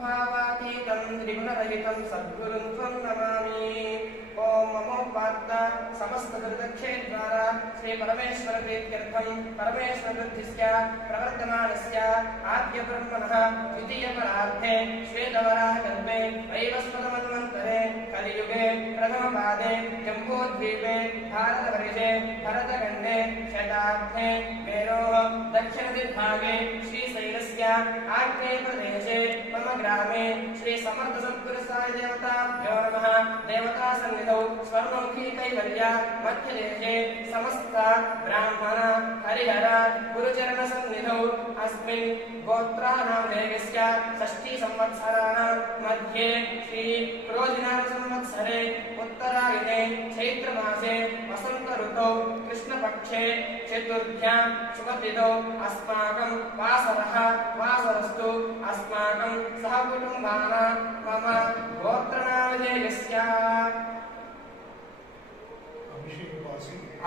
भावातीतं त्रिगुणरहितं सद्गुरुं त्वं नमामि। ओम नमो पार्थ समस्त दुर्दक्षे द्वारा श्री परमेश्वर प्रीत्यर्थं परमेश्वर वृद्धिस्य प्रवर्तमानस्य आद्य ब्रह्मणः द्वितीय परार्थे श्वेतवराह कल्पे वैवस्वतमन्वन्तरे कलियुगे प्रथम पादे जम्बूद्वीपे भारतवर्षे भरतखण्डे शताब्दे मेरोः दक्षिणदिग्भागे श्रीशैलस्य आग्नेयप्रदेशे मम ग्रामे श्री समर्थ सद्गुरुसाई देवताभ्यो नमः। देवता सन्निधौ स्वर्णमुखी कैवल्य मध्यदेशे समस्त ब्राह्मण हरिहर गुरुचरण सन्निधौ अस्मिन् गोत्राणां देवस्य षष्ठी संवत्सराणां मध्ये श्री क्रोधिनाम संवत्सरे उत्तरायणे चैत्रमासे वसंत ऋतौ कृष्णपक्षे चतुर्थ्यां शुभतिथौ अस्माकं वासरस्तु अस्माकं सहकुटुम्बानां मम गोत्रनामधेयस्य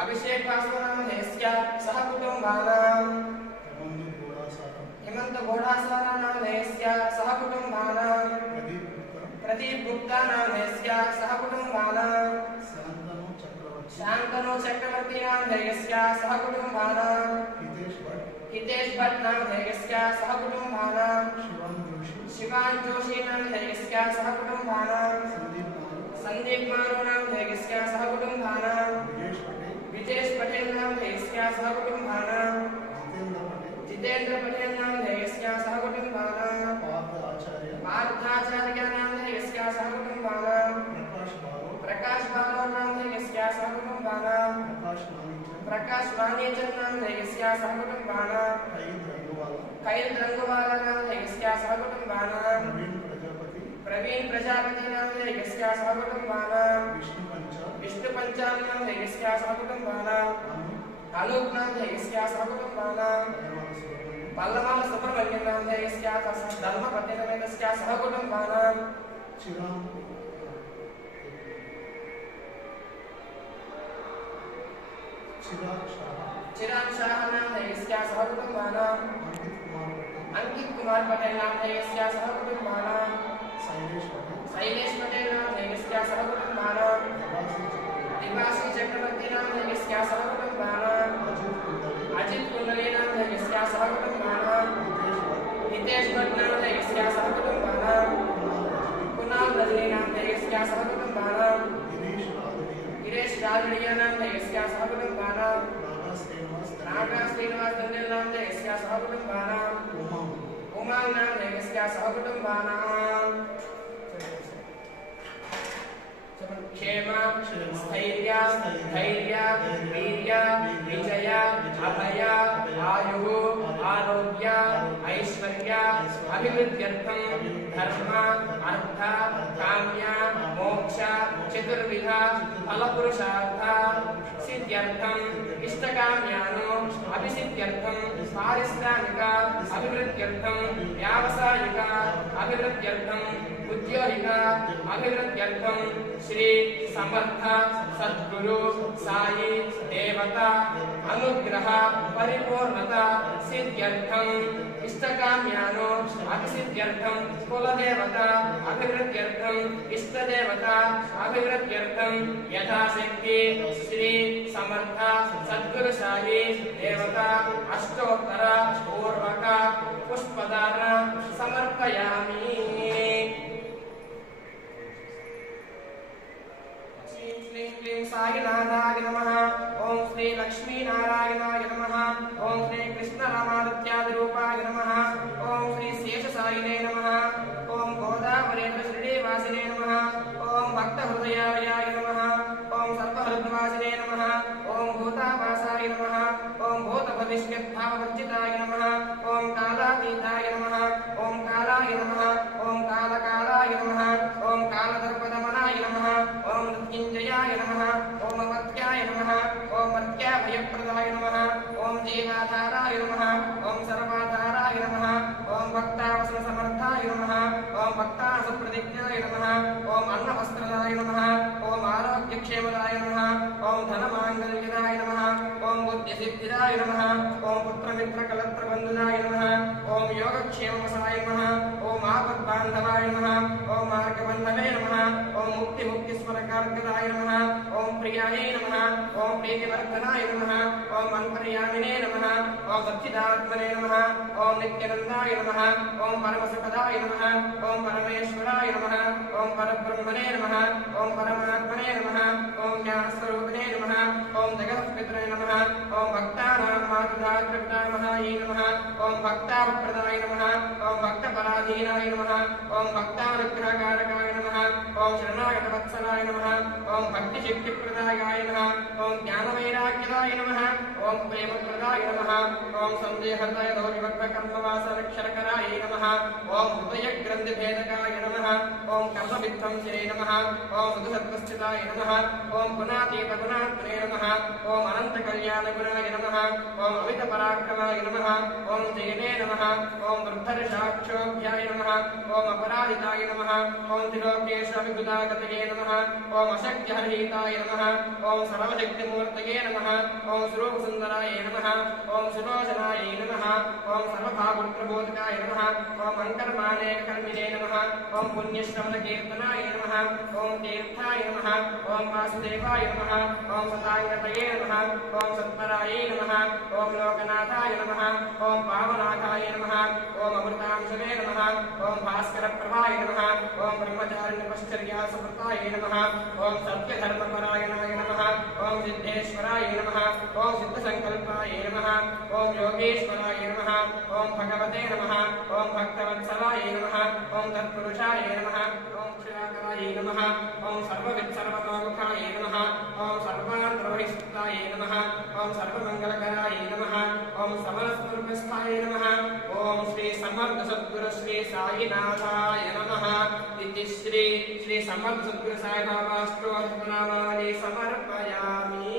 अभिषेकवासुनामधेयस्य सहकुटुम्बानां हेमन्तगौडासारनामधेयस्य सहकुटुम्बानां प्रदीपगुप्तानामधेयस्य सहकुटुम्बानां शान्तनु चक्रवर्तीनामधेयस्य सहकुटुम्बानां हितेश भट्ट नामधेयस्य सहकुटुम्बानां शिवान जोशी नामधेयस्य सहकुटुम्बानां संदीप मारू नामधेयस्य सहकुटुम्बानां विजेश पटेल नामधेयस्य सहकुटुम्बानां जितेंद्र पटेल नामधेयस्य सहकुटुम्बानां पार्थाचार्य नामधेयस्य सहकुटुम्बानां प्रकाश बालो नामधेयस्य सहकुटुम्बानां प्रकाश वाणीचंद नामधेयस्य सहकुटुम्बानां कैल रंगवाला नामधेयस्य सहकुटुम्बानां प्रवीण प्रजापति नामधेयस्य सहकुटुम्बानां विष्णु पंचाल नामधेयस्य सहकुटुम्बानां आलोक नामधेयस्य सहकुटुम्बानां पल्लवाल सुब्रह्मण्यम नामधेयस्य धर्मपत्नी समेतस्य सहकुटुम्बानां चिराग शाह नामधेयस्य सहकुटुम्बानां अंकित कुमार पटेल नामधेयस्य सहकुटुम्बानां शैलेश पटेल नामधेयस्य सहकुटुम्बानां दिवासी चक्रवर्ती नामधेयस्य सहकुटुम्बानां अजित कुंडली नामधेयस्य सहकुटुम्बानां हितेश भट्ट नामधेयस्य सहकुटुम्बानां कुणाल रजनी नामधेयस्य सहकुटुम्बानां गिरीश राजड़िया नामधेयस्य सहकुटुम्बानां नागा श्रीनिवास दंडेल नामधेयस्य सहकुटुम्बानां उमांग नामधेयस्य सहकुटुम्बानां क्षेम स्थैर्य धैर्य वीर्य विजय अभय आयु आरोग्य ऐश्वर्य अभिवृद्ध्यर्थं धर्म अर्थ काम्य मोक्ष चतुर्विध फलपुरुषार्थ सिद्ध्यर्थं इष्टकाम्यानो अभिसिद्ध्यर्थं पारिश्रामिक अभिवृद्ध्यर्थं व्यावसायिक अभिवृद्ध्यर्थं उद्योगिक अभिवृद्ध्यर्थं श्री समर्थ सद्गुरु साई देवता अनुग्रह परिपूर्णता सिद्ध्यर्थं इष्टकाम्यानो अभिसिद्ध्यर्थं कुलदेवता अभिवृद्ध्यर्थं इष्टदेवता अभिवृद्ध्यर्थं यथाशक्ति श्री समर्थ सद्गुरु साई देवता अष्टोत्तर पूर्वक पुष्पदान समर्पयामि। श्री श्री साईनाथाय नमः। ओम श्री लक्ष्मी नारायणाय नमः। ओम श्री कृष्ण रामादित्यादिरूपाय नमः। ओम श्री शेषसायिने नमः। ओम गोदावरेन्द्र श्रीनिवासिने नमः। ओम भक्तहृदयाय नमः। ओम सर्वहृदवासिने नमः। ओम भूतावासाय नमः। ओम भूतभविष्यद्भाववर्जिताय नमः। ओम कालातीताय नमः। ओम कालाय नमः। ओम कालकालाय नमः। ओम कालदर्पदमनाय नमः। ओम मृत्युंजयाय नमः। ओम अमर्त्याय नमः। ओम भक्त्याभयप्रदाय नमः ओम जीवाधाराय नमः ओम सर्वाधाराय नमः ओम भक्तावसनसमर्थाय नमः ओम भक्तासुप्रतिज्ञाय नमः ओम अन्नवस्त्रदाय नमः ओम आरोग्यक्षेमदाय नमः ओम धनमाङ्गल्यदाय नमः ओम बुद्धिसिद्धिदाय नमः ओम पुत्रमित्रकलत्रबन्धुदाय नमः ओम योगक्षेमवसाय नमः ओम आपद्बान्धवाय नमः ओम मार्गबन्धवे नमः ओम मुक्तिस्मरकार्कदाय नमः ओम प्रियाय नमः ओम प्रीतिवर्धनाय नमः ओम अन्तर्यामिने नमः ओम सच्चिदात्मने नमः ओम नित्यानन्दाय नमः ओम परमसुखदाय नमः ओम परमेश्वराय नमः ओम परब्रह्मणे नमः ओम परमात्मने नमः ओम ज्ञानस्वरूपिणे नमः ओम जगत्पितरे नमः ओम भक्तानां मातुधातृपितामहायै नमः ओम भक्तावप्रदाय नमः ओम भक्तपराधीनाय नमः ओम भक्तानुग्रहकारकाय नमः ओम शरणागतवत्सलाय नमः ओम भक्तिशक्तिप्रदायाय नमः ओम ज्ञानवैराग्यदाय नमः ओम प्रेमप्रदाय नमः ओम संदेहदयदोविवर्गकर्मवासरक्षरकराय नमः ओम हृदयग्रन्थिभेदकाय नमः ओम कर्मविध्वंसिने नमः ओम मधुसत्वस्थिताय नमः ओम गुणातीतगुणात्मने नमः ओम अनन्तकल्याणगुणाय नमः ओम अमितपराक्रमाय नमः ओम जयने नमः ओम वृद्धर्षाक्षोभ्याय नमः ओम अपराजिताय नमः ओम त्रिलोकेश्वरविबुधागतये नमः ओम अशक्यहरहिताय नमः ओम सर्वशक्तिमूर्तये नमः ओम स्वरूपसुन्दराय नमः ओम सुलोचनाय नमः ओम सर्वभावप्रबोधकाय नमः ओम अङ्कर्माणेकर्मिणे नमः ओम पुण्यश्रवणकीर्तनाय नमः ओम तीर्थाय नमः ओम वासुदेवाय नमः ओम सताङ्गतये नमः ओम सत्पराय नमः ओम लोकनाथाय नमः ओम पावनाथाय नमः ओम अमृतांशने नमः ओम भास्करप्रभाय नमः ओम ब्रह्मचारिण्यपश्चर्यासमृताय नमः ओम सत्यधर्मपरायणाय नमः ओम सिद्धेश्वराय नमः ओम सिद्धसङ्कल्पाय नमः ओम योगेश्वराय नमः ओम भगवते नमः ओम भक्तवत्सलाय नमः ओम तत्पुरुषाय नमः ओम क्षयाकराय नमः ओम सर्ववित्सर्वतोमुखाय नमः ओम सर्वान्तरोहिस्ताय नमः ओम सर्वमङ्गलकराय नमः ओम समरस्वर्गस्थाय नमः ओम श्री समर्थ सद्गुरु श्री साईनाथाय नमः इति श्री समर्थ सद्गुरु साईबाबा अष्टोत्तरनामानि समर्पयामि।